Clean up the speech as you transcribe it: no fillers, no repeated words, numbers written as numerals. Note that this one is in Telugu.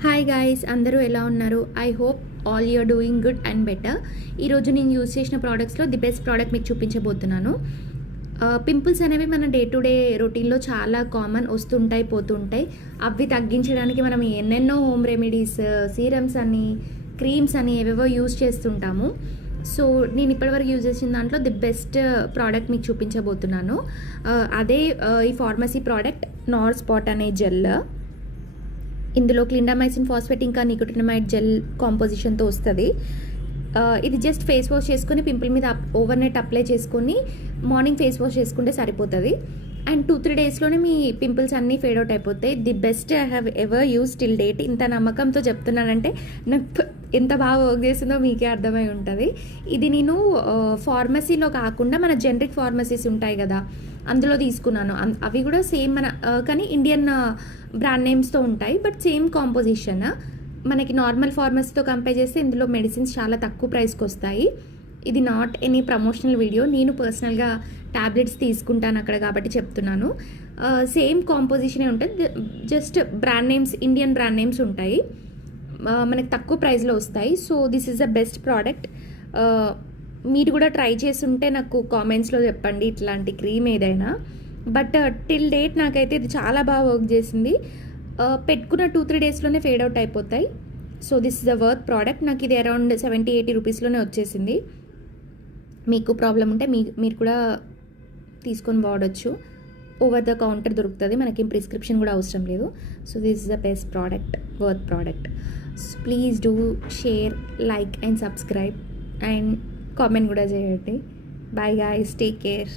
హాయ్ గాయ్స్, అందరూ ఎలా ఉన్నారు? I hope all you're doing good and better. ఈరోజు నేను యూజ్ చేసిన ప్రోడక్ట్స్లో ది బెస్ట్ ప్రోడక్ట్ మీకు చూపించబోతున్నాను. పింపుల్స్ అనేవి మన డే టు డే రొటీన్లో చాలా కామన్, వస్తుంటాయి పోతుంటాయి. అవి తగ్గించడానికి మనం ఎన్నెన్నో హోమ్ రెమెడీస్, సీరమ్స్ అని, క్రీమ్స్ అని ఏవేవో యూజ్ చేస్తుంటాము. సో నేను ఇప్పటివరకు యూజ్ చేసిన దాంట్లో ది బెస్ట్ ప్రోడక్ట్ మీకు చూపించబోతున్నాను. అదే ఈ ఫార్మసీ ప్రోడక్ట్ నార్ స్పాట్ అనే జెల్. ఇందులో క్లిండామైసిన్ ఫాస్ఫేట్ ఇంకా నికోటినమైడ్ జెల్ కాంపోజిషన్తో వస్తుంది. ఇది జస్ట్ ఫేస్ వాష్ చేసుకొని పింపుల్ మీద ఓవర్ నైట్ అప్లై చేసుకొని మార్నింగ్ ఫేస్ వాష్ చేసుకుంటే సరిపోతుంది. అండ్ 2-3 డేస్లోనే మీ పింపుల్స్ అన్నీ ఫేడ్ అవుట్ అయిపోతాయి. The best I have ever use till date. ఇంత నమ్మకంతో చెప్తున్నానంటే నాకు ఎంత బాగా వర్క్ చేస్తుందో మీకే అర్థమై ఉంటుంది. ఇది నేను ఫార్మసీలో కాకుండా మన జనరిక్ ఫార్మసీస్ ఉంటాయి కదా, అందులో తీసుకున్నాను. అవి కూడా సేమ్ మన కానీ ఇండియన్ బ్రాండ్ నేమ్స్తో ఉంటాయి, బట్ సేమ్ కాంపోజిషన్. మనకి నార్మల్ ఫార్మసీతో కంపేర్ చేస్తే ఇందులో మెడిసిన్స్ చాలా తక్కువ ప్రైస్కి వస్తాయి. ఇది నాట్ ఎనీ ప్రమోషనల్ వీడియో, నేను పర్సనల్గా ట్యాబ్లెట్స్ తీసుకుంటాను అక్కడ కాబట్టి చెప్తున్నాను. సేమ్ కాంపోజిషనే ఉంటుంది, just brand names, Indian brand names ఉంటాయి, మనకి తక్కువ ప్రైస్లో వస్తాయి. So this is the best product. మీరు కూడా ట్రై చేస్తుంటే నాకు కామెంట్స్లో చెప్పండి ఇట్లాంటి క్రీమ్ ఏదైనా. బట్ టిల్ డేట్ నాకైతే ఇది చాలా బాగా వర్క్ చేసింది. పెట్టుకున్న 2-3 డేస్లోనే ఫేడ్ అవుట్ అయిపోతాయి. So this is the worth product. నాకు ఇది అరౌండ్ 70-80 రూపీస్లోనే వచ్చేసింది. మీకు ప్రాబ్లం ఉంటే మీరు కూడా తీసుకొని వాడచ్చు. ఓవర్ ద కౌంటర్ దొరుకుతుంది, మనకి ప్రిస్క్రిప్షన్ కూడా అవసరం లేదు. So this is the best product, worth product. Please do share, like and subscribe and comment కూడా చేయండి. Bye guys, take care.